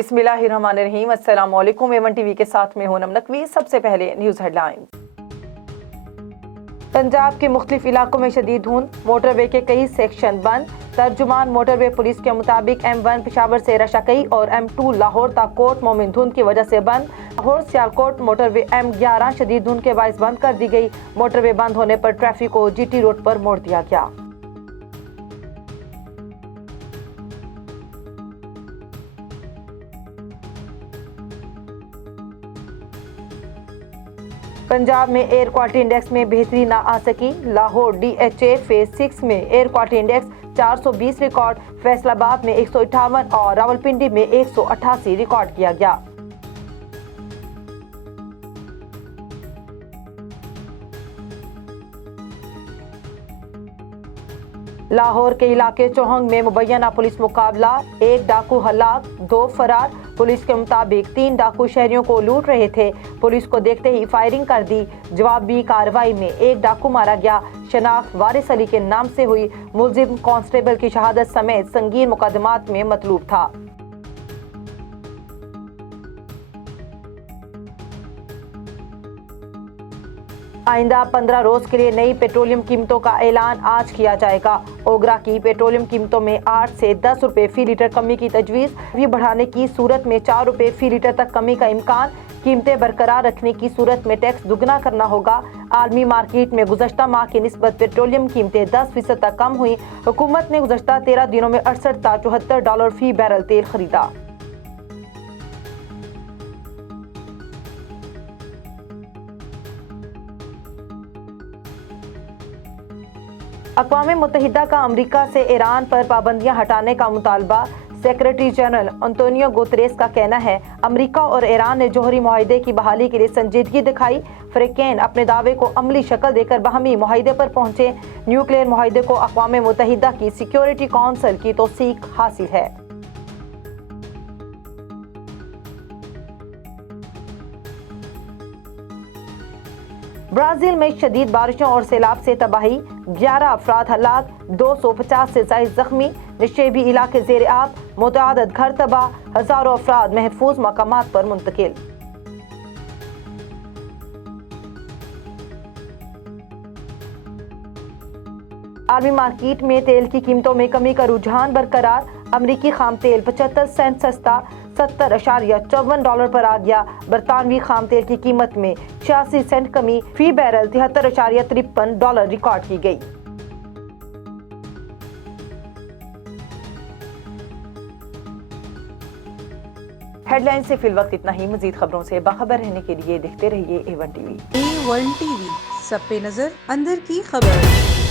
बिस्मिल्लाहिर्रहमानिर्रहीम। अस्सलाम वालेकुम। एवन टीवी के साथ में हूं नम नकवी। सबसे पहले न्यूज़ हेडलाइंस। पंजाब के मुख्तलिफ इलाकों में शदीद धुंध, मोटरवे के कई सेक्शन बंद। तर्जुमान मोटरवे पुलिस के मुताबिक M1 पेशावर से रशाकई और M2 लाहौर तक कोट मोमिन धुंध की वजह से बंद। लाहौर सियालकोट मोटरवे M11 शदीद धुंध के बायस बंद कर दी गई। मोटरवे बंद होने पर ट्रैफिक को GT रोड पर मोड़ दिया गया। पंजाब में एयर क्वालिटी इंडेक्स में बेहतरी ना आ सकी। लाहौर DHA फेज 6 में air quality index 420 record, Faisalabad में 158 और रावलपिंडी में 188 रिकॉर्ड किया गया। लाहौर के इलाके चौहंग में मुबैना पुलिस मुकाबला, एक डाकू हलाक, 2 फरार। पुलिस के मुताबिक 3 डाकू शहरियों को लूट रहे थे। पुलिस को देखते ही फायरिंग कर दी। जवाबी कार्रवाई में एक डाकू मारा गया। शनाख्त वारिस अली के नाम से हुई। मुलजिम कांस्टेबल की शहादत समेत संगीन मुकदमात में मतलूब था। आइंदा 15 रोज के लिए नई पेट्रोलियम कीमतों का ऐलान आज किया जाएगा। ओगरा की पेट्रोलियम कीमतों में 8 से 10 रुपए फी लीटर कमी की तजवीज़। ये बढ़ाने की सूरत में 4 रुपए फी लीटर तक कमी का इम्कान। कीमतें बरकरार रखने की सूरत में टैक्स दुगना करना होगा। आलमी मार्केट में गुज़श्ता माह की निस्बत पेट्रोलियम कीमतें 10% तक कम हुई। हुकूमत ने गुज़श्ता 13 दिनों में $68 फी बैरल तेल खरीदा। अक़वाम मुत्तहिदा का अमरीका से ईरान पर पाबंदियां हटाने का मुतालबा। सेक्रेटरी जनरल अंतोनियो गुतरेस का कहना है, अमरीका और ईरान ने जौहरी मुआहिदे की बहाली के लिए संजीदगी दिखाई। फ़रीक़ैन अपने दावे को अमली शक्ल देकर बाहमी मुआहिदे पर पहुंचे। न्यूक्लियर मुआहिदे को अक़वाम मुत्तहिदा की सिक्योरिटी काउंसिल की तौसीक हासिल है। ब्राज़ील में शदीद बारिशों और सैलाब से तबाही, 11 अफराद हलाक, 250 से ज़ायद जख्मी। नशेबी इलाके ज़ेर आब, मुतअद्दिद घर तबाह, हज़ारों अफराद महफूज मकामात पर मुंतकिल। आलमी मार्केट में तेल की कीमतों में कमी का रुझान बरकरार। अमरीकी खाम तेल 75 सेंट सस्ता $70.54 पर आ गया। बरतानवी खाम तेल की कीमत में 86 सेंट कमी, फी बैरल $73.53 रिकॉर्ड की गई। हेडलाइन से फिल वक्त इतना ही। मजीद खबरों से बाखबर रहने के लिए देखते रहिए A1 TV। A1 TV, सब पे नजर, अंदर की खबर।